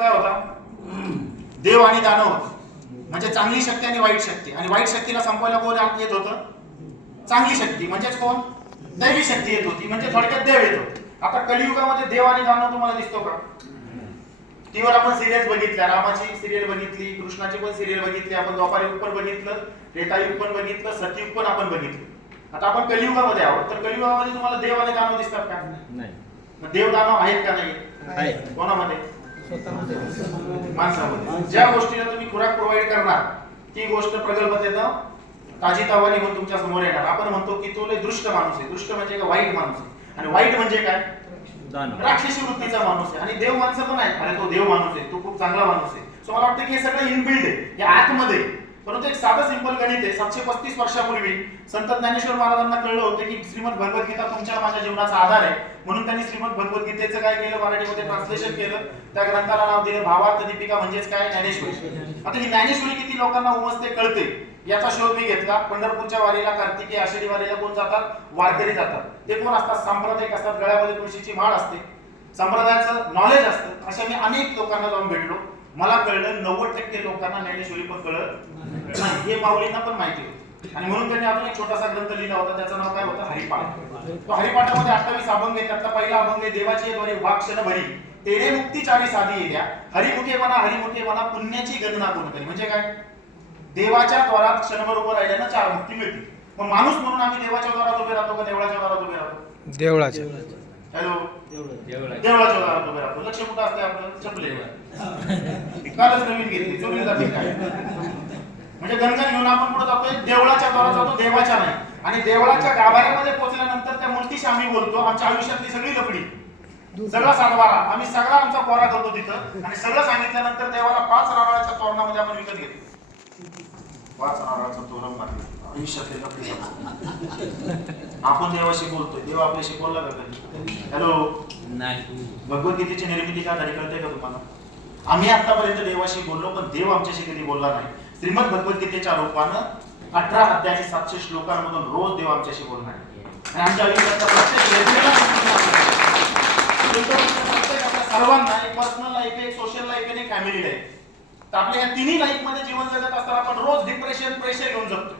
काय होता? देव आणि दानव म्हणजे चांगली शक्ती आणि वाईट शक्ती. आणि वाईट शक्तीला संपवायला कोण आत येत होतं? चांगली शक्ती. म्हणजेच कोण? दैवी शक्ती येत होती. म्हणजे थोडक्यात देव येत होते. आता कलियुगामध्ये देव आणि दानव तुम्हाला दिसतो का? टीव्हीवर आपण सिरियल बघितल्या. रामाची सिरियल बघितली कृष्णाची पण सिरियल बघितली आपण द्वापार युग पण बघितलं त्रेतायुग पण बघितलं सतयुग पण आपण बघितलं. आता आपण कलियुगामध्ये आहोत. तर कलियुगामध्ये तुम्हाला देव आणि दानव दिसतात का? नाही. देव दानव आहेत का नाही? आहे कोणामध्ये? माणसामध्ये. ज्या गोष्टीला तुम्ही खुराक प्रोव्हाइड करणार ती गोष्ट प्रगल्भतेनं ताजी तावानी होऊन तुमच्यासमोर येणार. आपण म्हणतो की तो लय दृष्ट माणूस आहे. दृष्ट म्हणजे का वाईट माणूस आहे. आणि वाईट म्हणजे काय? राक्षसी वृत्तीचा माणूस आहे. आणि देव माणसं पण आहेत. अरे तो देव माणूस आहे. तो खूप चांगला माणूस आहे. सो मला वाटतं की हे सगळं इनबिल्ड आहे. हे आतमध्ये. आहे. परंतु एक साधं सिंपल गणित आहे. सातशे पस्तीस वर्षापूर्वी संत ज्ञानेश्वर महाराजांना कळलं होतं की श्रीमद भगवद्गीता तुमच्या माझ्या जीवनाचा आधार आहे. म्हणून त्यांनी श्रीमद भगवद्गीतेचं काय केलं? मराठीमध्ये ट्रान्सलेशन केलं. त्या ग्रंथाला नाव दिलं भावार्थ दीपिका म्हणजेच काय? ज्ञानेश्वरी. आता ही ज्ञानेश्वरी किती लोकांना उमजते कळते याचा शोध मी घेतला. पंढरपूरच्या वारीला कार्तिकी आषाढी वारीला कोण जातात? वारकरी जातात. ते कोण असतात? सांप्रदायिक असतात. गळ्यामध्ये तुळशीची माळ असते. संप्रदायाचं नॉलेज असतं. अशा मी अनेक लोकांना जाऊन भेटलो. मला कळलं नव्वद टक्के लोकांना ज्ञानेश्वरी पण कळत नाही हे माऊलींना पण माहिती होतं. आणि म्हणून त्यांनी अजून एक छोटासा ग्रंथ लिहिला होता त्याचं नाव काय होतं? हरिपाठ. तो हरिपाठामध्ये अठ्ठावीस अभंग आहे त्यातला पहिला अभंग आहे देवाची द्वारे वाक्षण भरी तेरे मुक्ती चारी साधी येत्या हरिमुखे म्हणा हरिमुखे म्हणा पुण्याची गणना कोण करी म्हणजे काय? देवाच्या द्वारात क्षणभर उभं राहिल्यानं चार मुक्ती मिळते मग माणूस म्हणून आम्ही देवाच्या द्वारात उभे राहतो का देवळाच्या द्वारात उभे राहतो? देवळाच्या. हॅलो? देवळाचे. देवळाच्या दारात उभे राहतो. लक्ष कुठं असते आपलं? चपले कालच नवीन घेतली. चोरी जाते काय? म्हणजे गणगण घेऊन आपण कुठं जातोय देवळाच्या दारात जातो देवाच्या नाही. आणि देवळाच्या गाभाऱ्यामध्ये पोहोचल्यानंतर त्या मूर्तीशी आम्ही बोलतो आमच्या आयुष्यातली सगळी लपडी सगळा सातबारा आम्ही सगळा आमचा कोरा करतो तिथं. आणि सगळं सांगितल्यानंतर देवाला पाच नारळाच्या तोरणामध्ये आपण विकत घेतो. पाच नारळाचं तोरण मारलं आयुष्यातले लपडी संपवली. आपण देवाशी बोलतोय. देव आपल्याशी बोलला का कधी? हॅलो नाही. भगवद्गीतेची निर्मिती का झाली? कळते का तुम्हाला? आम्ही आतापर्यंत देवाशी बोललो पण देव आमच्याशी कधी बोलला नाही. श्रीमद भगवद्गीतेच्या रूपानं अठरा अध्यायाचे सातशे श्लोकांमधून रोज देव आमच्याशी बोलणार. आणि आमच्या आयुष्याचा प्रत्येक सर्वांना एक पर्सनल लाईफ आहे एक सोशल लाईफ आहे फॅमिली लाईफ तर आपल्या या तिन्ही लाईफमध्ये जीवन जगत असताना आपण रोज डिप्रेशन प्रेशर घेऊन जगतो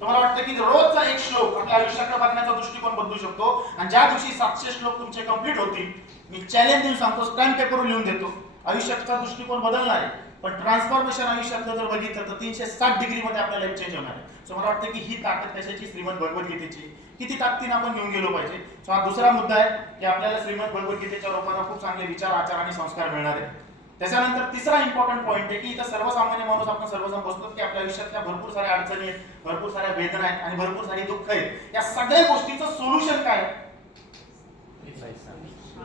तुम्हाला वाटतं की रोजचा एक श्लोक आपल्या आयुष्याकडे बघण्याचा दृष्टिकोन बदलू शकतो. आणि ज्या दिवशी सातशे श्लोक तुमचे कंप्लीट होतील मी चॅलेंज देऊन सांगतो स्टॅम्प पेपर लिहून देतो. आयुष्याचा दृष्टिकोन बदलणार. आहे पण ट्रान्सफॉर्मेशन आयुष्यातलं जर बघितलं तर तीनशे साठ डिग्री मध्ये आपल्या लाईफ चेंज होणार आहे. सो मला वाटतं की ही ताकद कशाची? श्रीमद भगवद्गीतेची किती ताकदीने आपण घेऊन गेलो पाहिजे? सो हा दुसरा मुद्दा आहे की आपल्याला श्रीमद भगवद्गीतेच्या रूपानं खूप चांगले विचार आचार आणि संस्कार मिळणार आहे त्याच्यानंतर तिसरा इम्पॉर्टंट पॉईंट आहे की इथं सर्वसामान्य माणूस आपण सर्वजण बसतो की आपल्या आयुष्यातल्या भरपूर साऱ्या अडचणी आहेत भरपूर साऱ्या वेदना आहेत आणि भरपूर सारी दुःख आहेत. या सगळ्या गोष्टीचं सोल्युशन काय?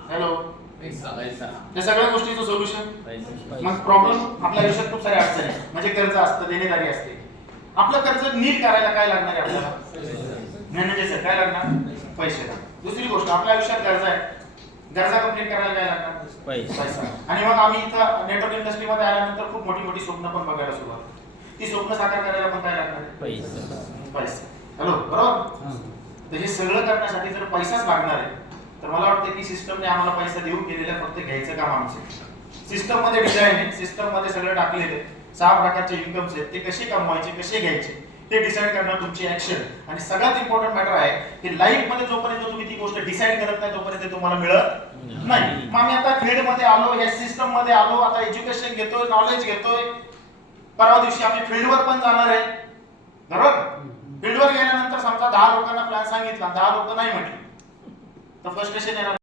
हॅलो या सगळ्या गोष्टीचं सोल्युशन मग प्रॉब्लेम आपल्या आयुष्यात खूप साऱ्या अडचणी आहेत. म्हणजे कर्ज असतं देणेदारी असते. आपलं कर्ज नीट करायला काय लागणार आहे आपल्याला? मॅनेजर काय लागणार? पैसे लागणार. दुसरी गोष्ट आपल्या आयुष्यात गरजा आहेत. गरजा कंप्लीट करायला काय लागणार? पैसा. आणि मग आम्ही इथं नेटवर्क इंडस्ट्रीमध्ये आल्यानंतर खूप मोठी मोठी स्वप्न पण बघायला सुरुवात. ती स्वप्न साकार करायला पण काय लागणार? पैसा. पैसा. हॅलो बरोबर? तर हे सगळं करण्यासाठी जर पैसाच लागणार आहे तर मला वाटतं की सिस्टमने आम्हाला पैसा देऊन केलेला फक्त घ्यायचं काम आमचं सिस्टममध्ये डिझाईन आहे. सिस्टममध्ये सगळं टाकलेलं सहा प्रकारचे इन्कम्स आहेत. ते कसे कमवायचे कसे घ्यायचे ते डिसाईड करणं तुमची ऍक्शन आणि सगळ्यात इम्पॉर्टंट मॅटर आहे की लाईफमध्ये जोपर्यंत तुम्ही ती गोष्ट डिसाईड करत नाही तोपर्यंत ते तुम्हाला मिळत नाही. मग आम्ही आता फील्डमध्ये आलो या सिस्टममध्ये आलो आता एज्युकेशन घेतोय नॉलेज घेतोय. परवा दिवशी आम्ही फील्डवर पण जाणार आहे. बरोबर? फील्डवर गेल्यानंतर समजा दहा लोकांना प्लॅन सांगितला दहा लोक नाही म्हटले. तर फ्रस्ट्रेशन येणार